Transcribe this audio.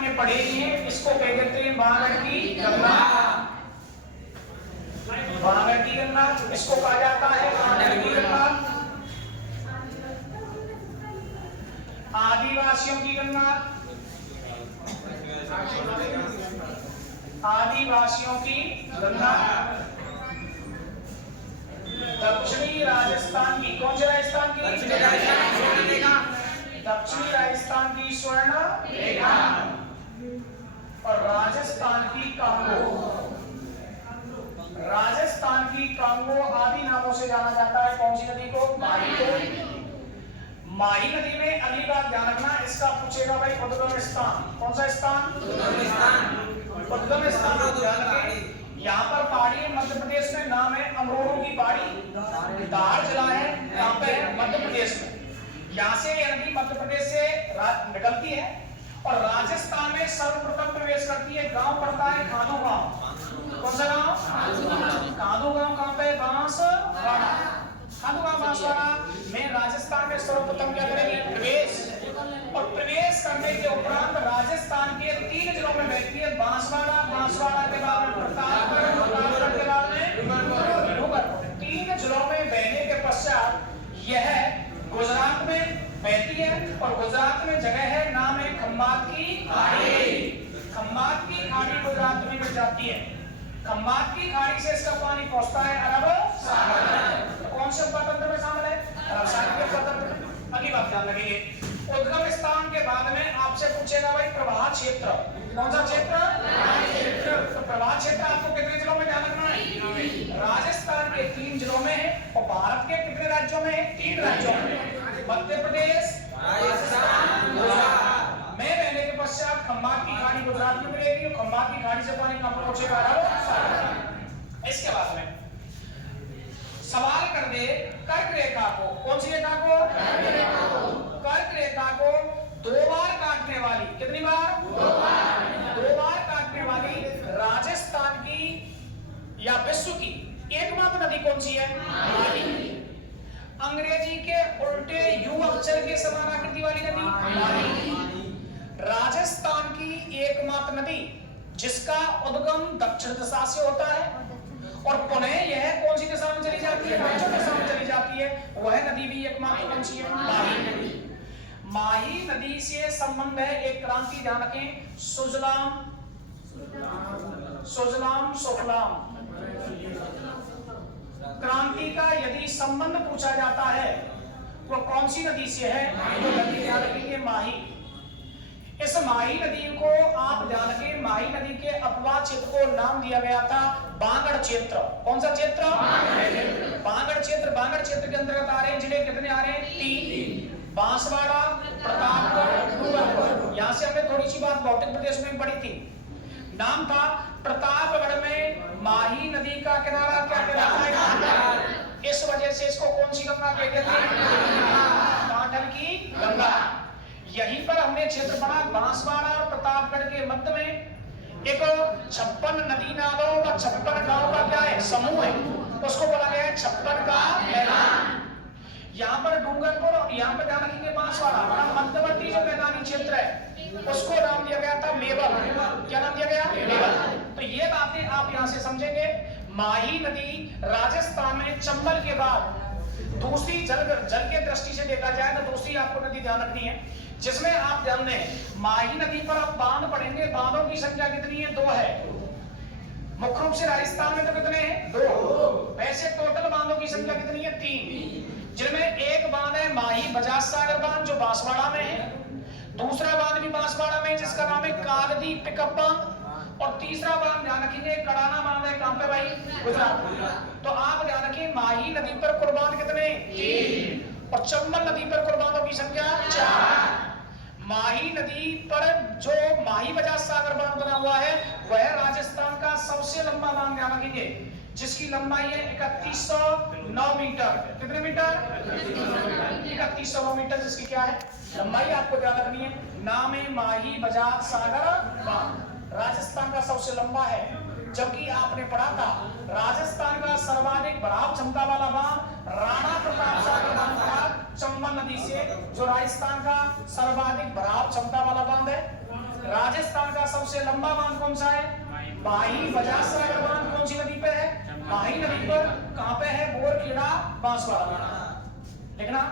आपने पढ़े ही हैं, इसको कह देते हैं बांगड़ की गंगा। बांगड़ की गंगा इसको कहा जाता है बांगड़ की गंगा। आदिवासियों की गंगा, आदिवासियों की गंगा। दक्षिणी राजस्थान की, कौन सी राजस्थान की? दक्षिणी राजस्थान की स्वर्ण रेखा और राजस्थान की कांगो। राजस्थान की कांगो आदि नामों से जाना जाता है कौन सी नदी को? माही को। माही नदी में अगली बात ध्यान रखना, इसका पूछेगा भाई उद्गम स्थान। कौन सा स्थान? उद्गम स्थान ध्यान रखें। यहाँ पर पहाड़ी है मध्य प्रदेश में, नाम है अमरोड़ों की पहाड़ी। धार जिला है, यहाँ पे है मध्य प्रदेश में। यहाँ से ये नदी मध्य प्रदेश से निकलती है और राजस्थान में सर्वप्रथम प्रवेश करती है। गांव पड़ता है खादू गांव। कौन सा गांव? खादू गांव। कहाँ पे? बांसवाड़ा। खादू गांव बांसवाड़ा में राजस्थान में सर्वप्रथम क्या करेगी? प्रवेश। और प्रवेश करने के उपरांत राजस्थान के 3 जिलों में बहती है। बांसवाड़ा, बांसवाड़ा के बाद में प्रतापगढ़, प्रतापगढ़ के बाद में डूंगरपुर। 3 जिलों में बहने के पश्चात यह गुजरात में बहती है और गुजरात में जगह है, नाम है खंबात की खाड़ी। खंबात की खाड़ी गुजरात में मिल जाती है। खंबात की खाड़ी से इसका पानी पहुंचता है अरब सागर। तो कौन से उपतंत्र में शामिल है? अरब सागर के उपतंत्र। अगली बात ध्यान रखिए, उद्गम स्थान के बाद में आपसे पूछेगा भाई प्रवाह क्षेत्र। कौन सा क्षेत्र? तो प्रवाह क्षेत्र आपको कितने जिलों में ध्यान रखना है? राजस्थान के 3 जिलों में है और भारत के कितने राज्यों में है? 3 राज्यों में, मध्य प्रदेश, राजस्थान, गुजरात में बहने के पश्चात खंबात की खाड़ी गुजरात में मिलेगी और खंबात की खाड़ी से पानी कहां पहुंचेगा? अरब सागर। इसके बाद में सवाल कर दे कर्क रेखा को। कौन सी रेखा को? कर्क रेखा को 2 बार काटने वाली, कितनी बार? 2 बार काटने वाली राजस्थान की या विश्व की एकमात्र नदी कौन सी है? माही। अंग्रेजी के उल्टे यू अक्षर के समान आकृति वाली नदी माही। राजस्थान की एकमात्र नदी जिसका उद्गम दक्षिण दिशा से होता है और पुनः यह कौन सी दिशा में चली जाती है? दक्षिण दिशा में चली जाती है। वह नदी भी एकमात्र कौन सी है? माही। माही नदी से संबंध है एक क्रांति, ध्यान रखें, सुजलाम सुजलाम सुफलाम क्रांति का यदि संबंध पूछा जाता है वो कौन सी नदी से है? तो नदी ध्यान रखेंगे माही। इस माही नदी को आप ध्यान रखें, माही नदी के अपवाद क्षेत्र को नाम दिया गया था बांगड़ क्षेत्र। कौन सा क्षेत्र? बांगड़ क्षेत्र। बांगड़ क्षेत्र के अंतर्गत आ रहे हैं जिले कितने आ रहे हैं? 3, बांसवाड़ा, प्रतापगढ़, डूंगरपुर। यहाँ से हमने थोड़ी सी बात भौतिक प्रदेश में पढ़ी थी। नाम था प्रतापगढ़ में माही नदी का किनारा क्या कहलाता है? इस वजह से इसको कौन सी गंगा कहते हैं? कांठल की गंगा। यहीं पर हमने क्षेत्र पढ़ा बांसवाड़ा और प्रतापगढ़ के मध्य में एक 56 नदी नालों व 56 गांव का क्या है? समूह है। उसको बोला गया है 56 का मैदान। यहाँ पर डूंगरपुर और यहाँ पर ध्यान रखेंगे बांसवाड़ा, मध्यवर्ती जो मैदानी क्षेत्र है उसको नाम दिया गया था मेवल। क्या नाम दिया गया? मेवल। तो ये बातें आप यहाँ से समझेंगे। माही नदी राजस्थान में चंबल के बाद दूसरी जल के दृष्टि से देखा जाए तो दूसरी आपको नदी ध्यान रखनी है, जिसमें आप ध्यान दें माही नदी पर आप बांध पढ़ेंगे। बांधों की संख्या कितनी है? 2 है। मुख्य रूप से राजस्थान में तो कितने हैं? 2। वैसे टोटल बांधों की संख्या कितनी है? 3, जिनमें एक बांध है माही बजाज सागर बांध जो बांसवाड़ा में है, दूसरा बांध भी बांसवाड़ा में जिसका नाम है कागदी पिकअप बांध, और तीसरा बांध ध्यान रखेंगे कड़ाना बांध है। कहां पे भाई? गुजरात। तो आप ध्यान रखिए माही नदी पर कुर्बान कितने? 3 और चंबल नदी पर कुर्बानों की संख्या 4। माही नदी पर जो माही बजाज सागर बांध बना हुआ है वह राजस्थान का सबसे लंबा बांध, ध्यान रखेंगे, जिसकी लंबाई है 3109 मीटर। कितने मीटर? 3109 मीटर जिसकी क्या है? लंबाई आपको ध्यान रखनी है। नाम है माही बजाज सागर बांध। राजस्थान का सबसे लंबा है। जबकि आपने पढ़ा था राजस्थान का सर्वाधिक भराव क्षमता वाला बांध राणा प्रताप सागर बांध था चंबल नदी से, जो राजस्थान का सर्वाधिक भराव क्षमता वाला बांध है। राजस्थान राजस्थान का सबसे लंबा बांध कौन सा है? माही। बजाज बांध कौन सी नदी पे है? माही नदी पर। कहां पे है? बोरखेड़ा बांसवाड़ा। लिखना